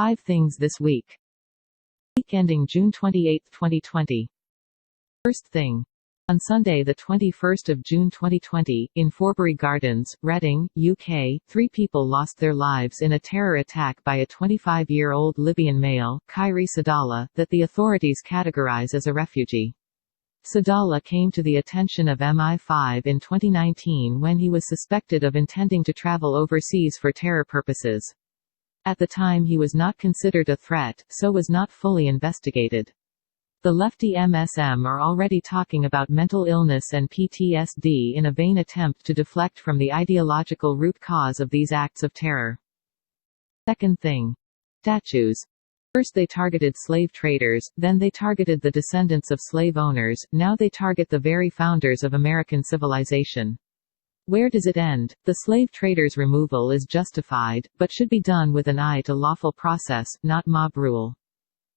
5 things this week. Week ending June 28, 2020. First thing. On Sunday, the 21st of June 2020, in Forbury Gardens, Reading, UK, 3 people lost their lives in a terror attack by a 25-year-old Libyan male, Khairi Sadallah, that the authorities categorize as a refugee. Sadallah came to the attention of MI5 in 2019 when he was suspected of intending to travel overseas for terror purposes. At the time he was not considered a threat, so was not fully investigated. The lefty MSM are already talking about mental illness and PTSD in a vain attempt to deflect from the ideological root cause of these acts of terror. Second thing. Statues. First they targeted slave traders, then they targeted the descendants of slave owners, now they target the very founders of American civilization. Where does it end? The slave traders' removal is justified, but should be done with an eye to lawful process, not mob rule.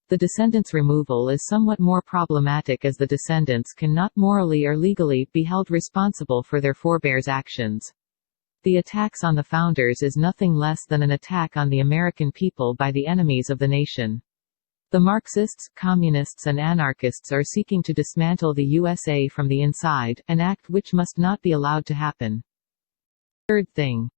The descendants' removal is somewhat more problematic as the descendants cannot morally or legally be held responsible for their forebears' actions. The attacks on the founders is nothing less than an attack on the American people by the enemies of the nation. The Marxists, communists and anarchists are seeking to dismantle the USA from the inside, an act which must not be allowed to happen. Third thing.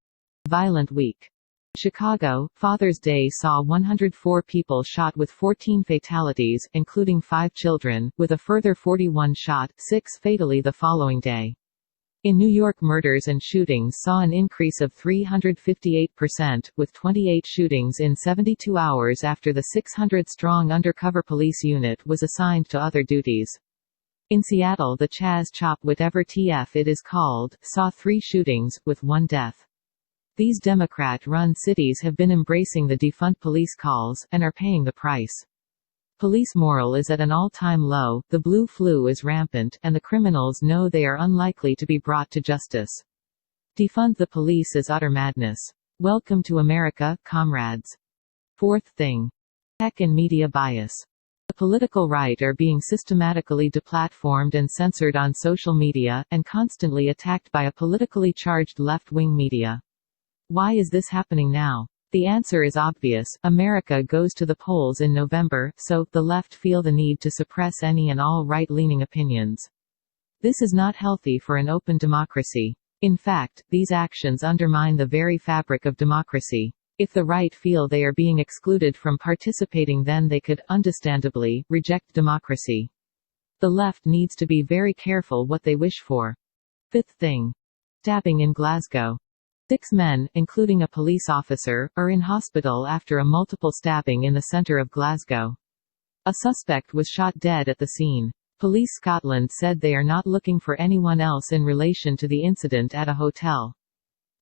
Violent week. Chicago, Father's Day saw 104 people shot with 14 fatalities, including 5 children, with a further 41 shot, 6 fatally the following day. In New York, murders and shootings saw an increase of 358%, with 28 shootings in 72 hours after the 600-strong undercover police unit was assigned to other duties. In Seattle, the Chaz Chop whatever TF it is called, saw 3 shootings, with 1 death. These Democrat-run cities have been embracing the defund police calls, and are paying the price. Police morale is at an all-time low, the blue flu is rampant, and the criminals know they are unlikely to be brought to justice. Defund the police is utter madness. Welcome to America, comrades. Fourth thing. Tech and media bias. The political right are being systematically deplatformed and censored on social media, and constantly attacked by a politically charged left-wing media. Why is this happening now? The answer is obvious. America goes to the polls in November, so the left feel the need to suppress any and all right-leaning opinions. This is not healthy for an open democracy. In fact, these actions undermine the very fabric of democracy. If the right feel they are being excluded from participating, then they could, understandably, reject democracy. The left needs to be very careful what they wish for. Fifth thing. Stabbing in Glasgow. 6 men, including a police officer, are in hospital after a multiple stabbing in the centre of Glasgow. A suspect was shot dead at the scene. Police Scotland said they are not looking for anyone else in relation to the incident at a hotel.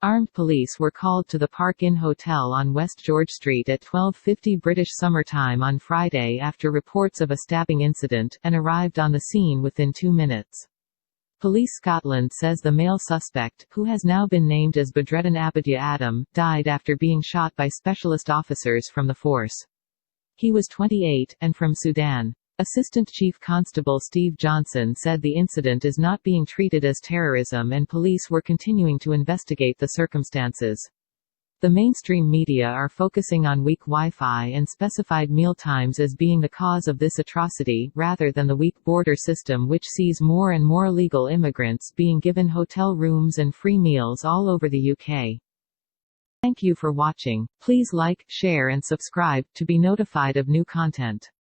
Armed police were called to the Park Inn Hotel on West George Street at 12:50 British Summer Time on Friday after reports of a stabbing incident, and arrived on the scene within 2 minutes. Police Scotland says the male suspect, who has now been named as Badreddin Abadia Adam, died after being shot by specialist officers from the force. He was 28, and from Sudan. Assistant Chief Constable Steve Johnson said the incident is not being treated as terrorism and police were continuing to investigate the circumstances. The mainstream media are focusing on weak Wi-Fi and specified mealtimes as being the cause of this atrocity, rather than the weak border system which sees more and more illegal immigrants being given hotel rooms and free meals all over the UK. Thank you for watching. Please like, share and subscribe to be notified of new content.